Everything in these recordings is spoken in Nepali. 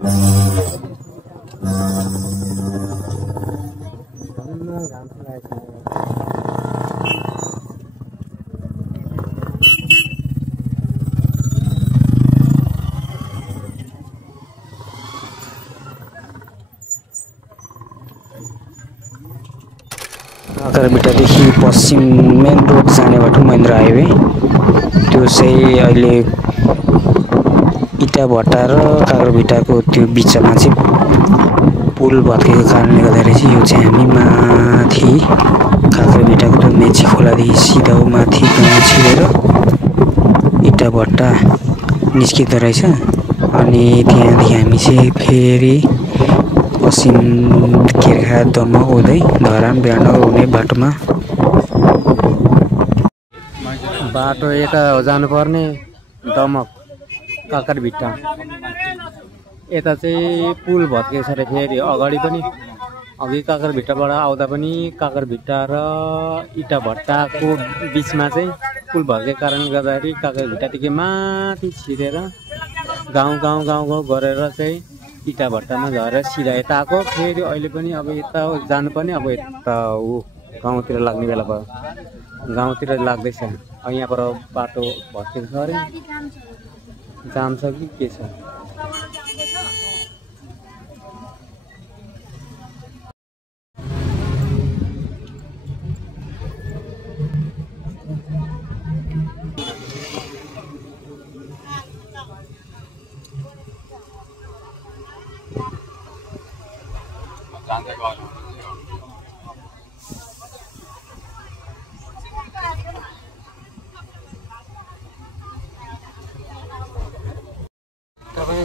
काकरभिट्टादेखि पश्चिम मेन रोड जाने बाटो महेन्द्र हाइवे त्यो चाहिँ अहिले इटाभट्टा र काकरभिट्टाको त्यो बिचमा चाहिँ पुल भत्केको कारणले गर्दाखेरि चाहिँ यो चाहिँ हामी माथि काकरभिट्टाको त्यो मेची खोलादेखि सिधा माथि गाउँ छिरेर इटाभट्टा निस्किँदो रहेछ। अनि त्यहाँदेखि हामी चाहिँ फेरि पश्चिम केरखा दमक हुँदै धरान विराटनगर हुने बाटो यता जानुपर्ने दमक काकरभिट्टा यता चाहिँ पुल भत्केको छ र फेरि अगाडि पनि अघि काकरभिट्टाबाट आउँदा पनि काकरभिट्टा र इटाभट्टाको बिचमा चाहिँ पुल भत्केको कारणले गर्दाखेरि काकरभिट्टादेखि माथि छिरेर गाउँ गरेर चाहिँ इटाभट्टामा झरेर सिधा यता आएको। फेरि अहिले पनि अब यता जानुपर्ने अब यता हो गाउँतिर लाग्ने बेला भयो, गाउँतिर लाग्दैछ। यहाँबाट बाटो भत्केको छ अरे जाम छ कि के छ।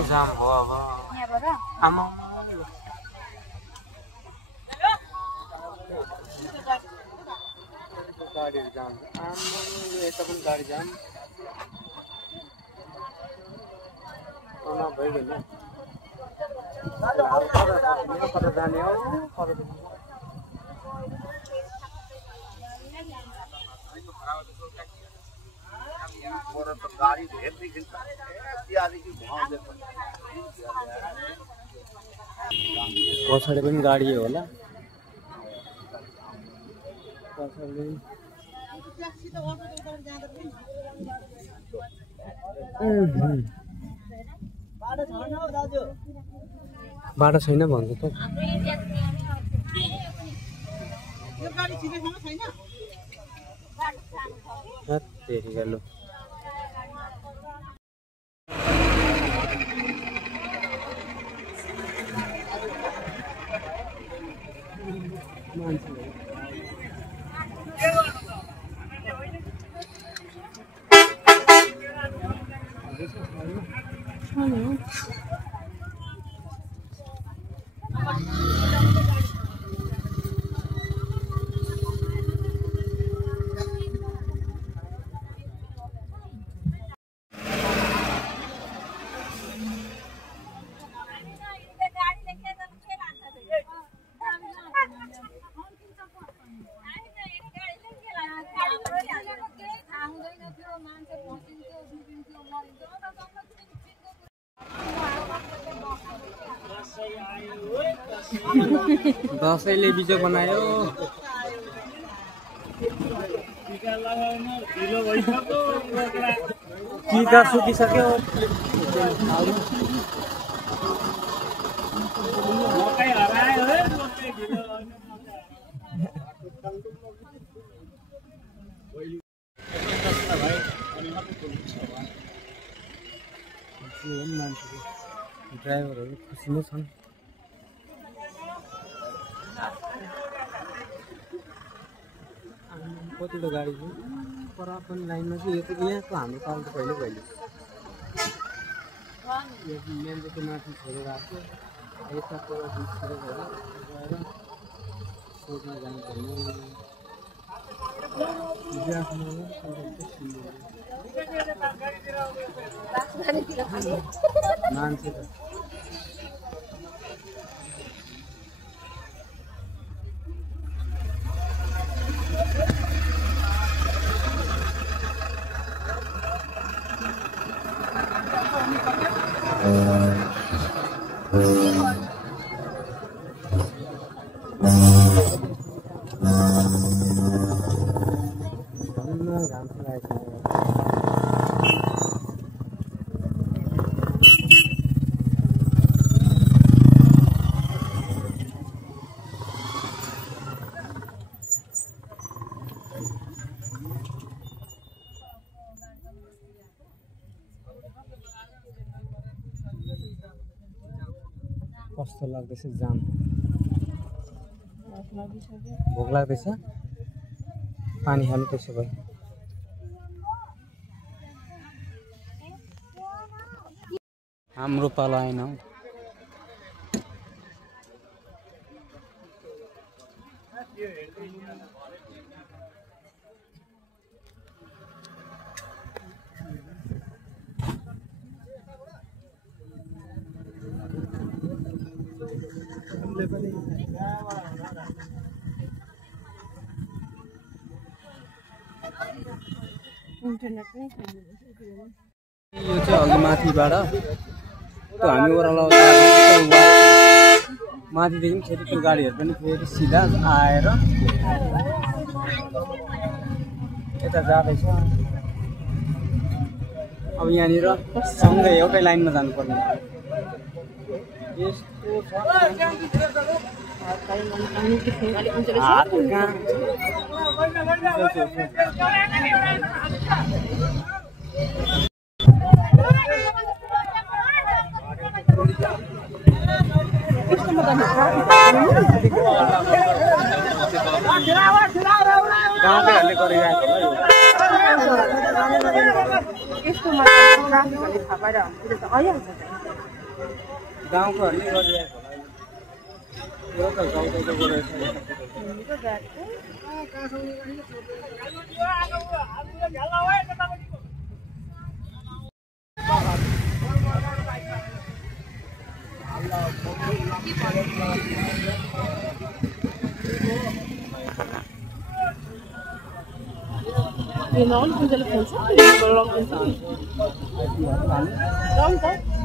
जाम हो अब आमा गाडी जाम यता पनि गाडी जाम भइगयो कता जाने हो पछाडि पनि गाडी होला बाटो छैन भन्छ त हेलो दसैँले बिजो बनायो टिका सुकिसक्यो ड्राइभरहरू खुसी नै छन्। कतिवटा गाडी छ पर पनि लाइनमा चाहिँ यहाँको हाम्रो पाल त कहिले यो मेन रोडको माथि छोडेर आएको यता पर छोडेर गएर सोध्न जानुपर्ने मान्छे त कस्तो लाग्दैछ जाम भोक लाग्दैछ पानी खानु त्यसो भए हाम्रो पालो आएन हौ यो चाहिँ अघि माथिबाट त्यो हामी ओह्रालो माथिदेखि फेरि त्यो गाडीहरू पनि फेरि सिधा आएर यता जाँदैछ अब यहाँनिर सँगै एउटै लाइनमा जानुपर्ने यस्तो गाउँकै गरिरहेको गाउँकोहरूले गरिरहेको यो त गाउँको Je nou een telefoon zo, je belooft het niet. Dan toch?